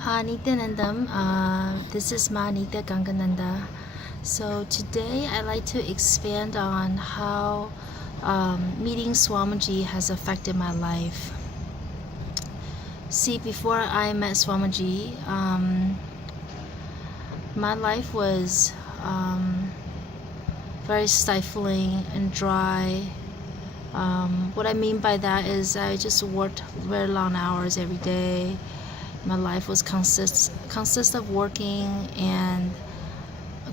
Nityanandam, this is Ma Nitya Gangananda. So today I'd like to expand on how Meeting Swamiji has affected my life. See, before I met Swamiji, my life was very stifling and dry. What I mean by that is I just worked very long hours every day. My life was consist of working and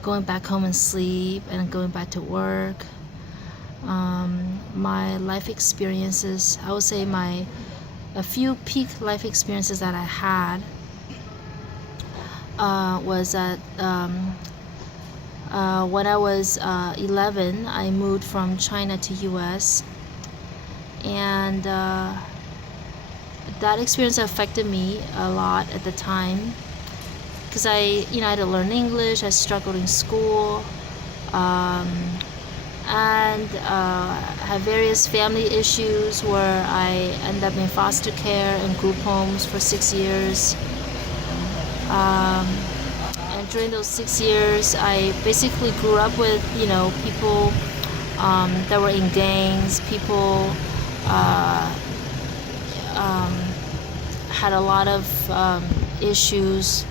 going back home and sleep and going back to work. My life experiences, I would say a few peak life experiences that I had was that when I was 11, I moved from China to US, and that experience affected me a lot at the time because I had to learn English. I struggled in school, and had various family issues where I ended up in foster care and group homes for 6 years. And during those 6 years, I basically grew up with people that were in gangs, people had a lot of issues,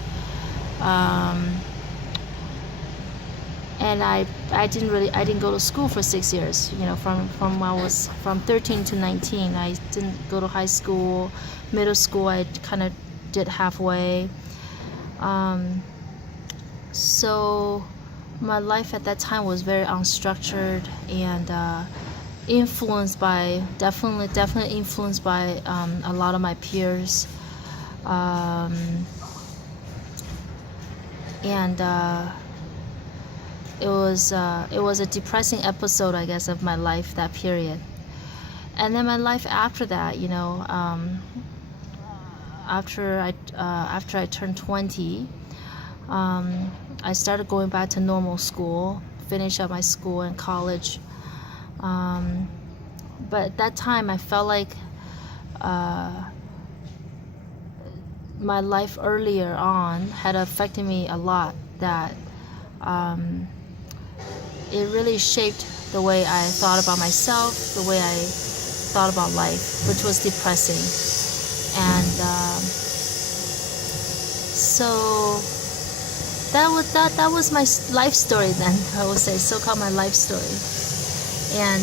and I didn't go to school for 6 years. From I was from 13 to 19, I didn't go to high school. Middle school I kind of did halfway. So my life at that time was very unstructured and definitely influenced by a lot of my peers, and it was a depressing episode, I guess, of my life, that period. And then my life after that, after I turned 20, I started going back to normal school, finished up my school and college. But at that time, I felt like my life earlier on had affected me a lot, that it really shaped the way I thought about myself, the way I thought about life, which was depressing. And so that was my life story then, I would say, so-called my life story. And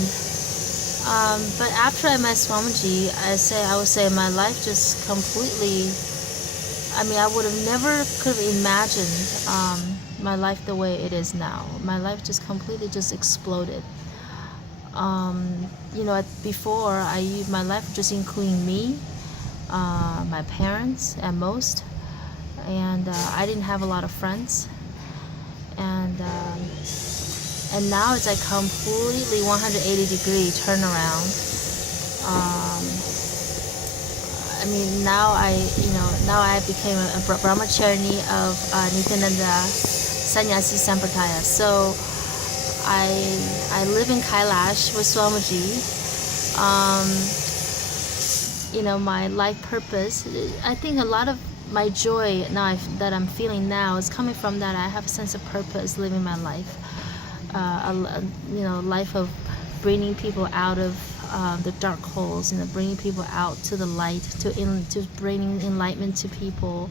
but after I met Swamiji, I would say my life just completely, I would have never could have imagined my life the way it is now. My life just completely just exploded. Before, my life was just including me, my parents at most, and I didn't have a lot of friends. And now it's like completely 180-degree turnaround. Now I became a brahmachari of Nityananda Sannyasi Sampradaya. So I live in Kailash with Swamiji. My life purpose, I think a lot of my joy now that I'm feeling now is coming from that I have a sense of purpose living my life. Life of bringing people out of the dark holes, bringing people out to the light, to bringing enlightenment to people,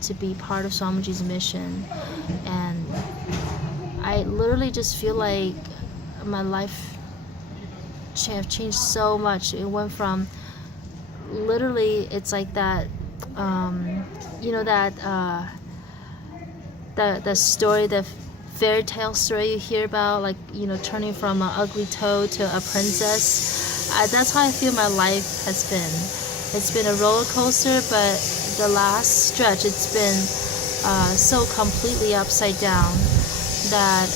to be part of Swamiji's mission. And I literally just feel like my life have changed so much. It went from literally, it's like that, the story, the fairy tale story you hear about, like, turning from an ugly toad to a princess. That's how I feel my life has been. It's been a roller coaster, but the last stretch, it's been so completely upside down that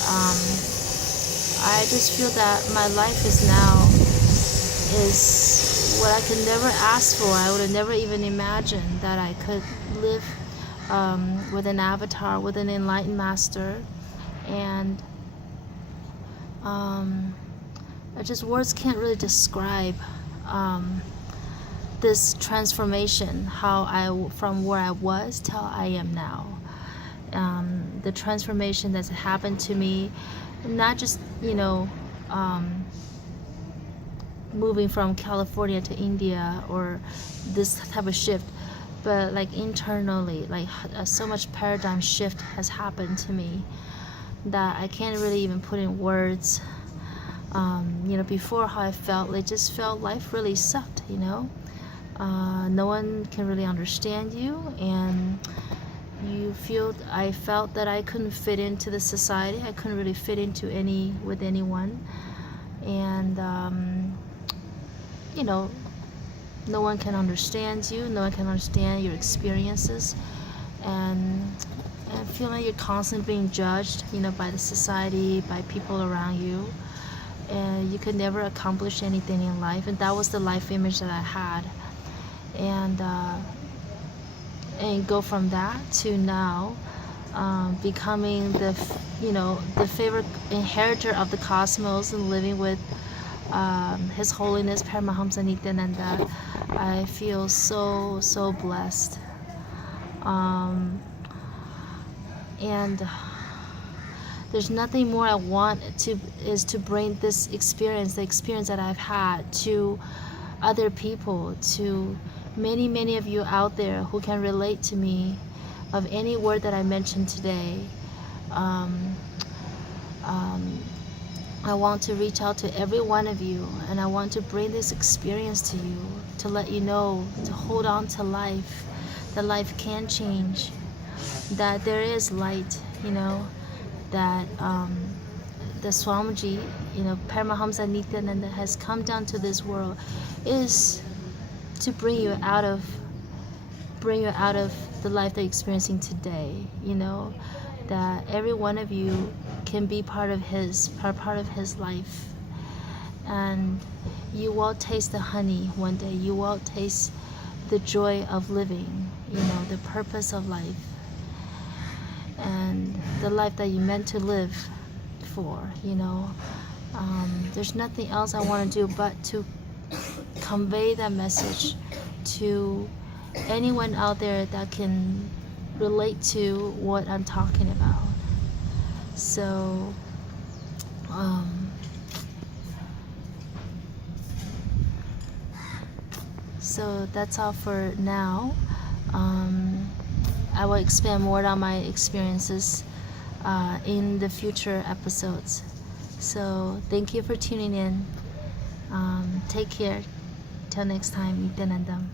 I just feel that my life is what I could never ask for. I would have never even imagined that I could live with an avatar, with an enlightened master. And words can't really describe this transformation, from where I was till I am now. The transformation that's happened to me, not just moving from California to India or this type of shift, but like internally, like so much paradigm shift has happened to me that I can't really even put in words. Before, how I felt, it just felt life really sucked. No one can really understand you, and I felt that I couldn't fit into the society. I couldn't really fit into with anyone, and no one can understand you. No one can understand your experiences, and feel like you're constantly being judged, by the society, by people around you, and you could never accomplish anything in life. And that was the life image that I had, and go from that to now, becoming the favorite inheritor of the cosmos and living with His Holiness Paramahamsa Nityananda. I feel so blessed, and there's nothing more I want to bring this experience, the experience that I've had, to other people, to many of you out there who can relate to me of any word that I mentioned today. I want to reach out to every one of you, and I want to bring this experience to you, to let you know to hold on to life, that life can change, that there is light, that the Swamiji, Paramahamsa Nityananda has come down to this world is to bring you out of the life that you're experiencing today. That every one of you can be part of his life, and you will taste the honey one day. You will taste the joy of living, the purpose of life, and the life that you meant to live for. There's nothing else I want to do but to convey that message to anyone out there that can relate to what I'm talking about. So that's all for now. I will expand more on my experiences in the future episodes. So thank you for tuning in. Take care. Till next time. Nityanandam.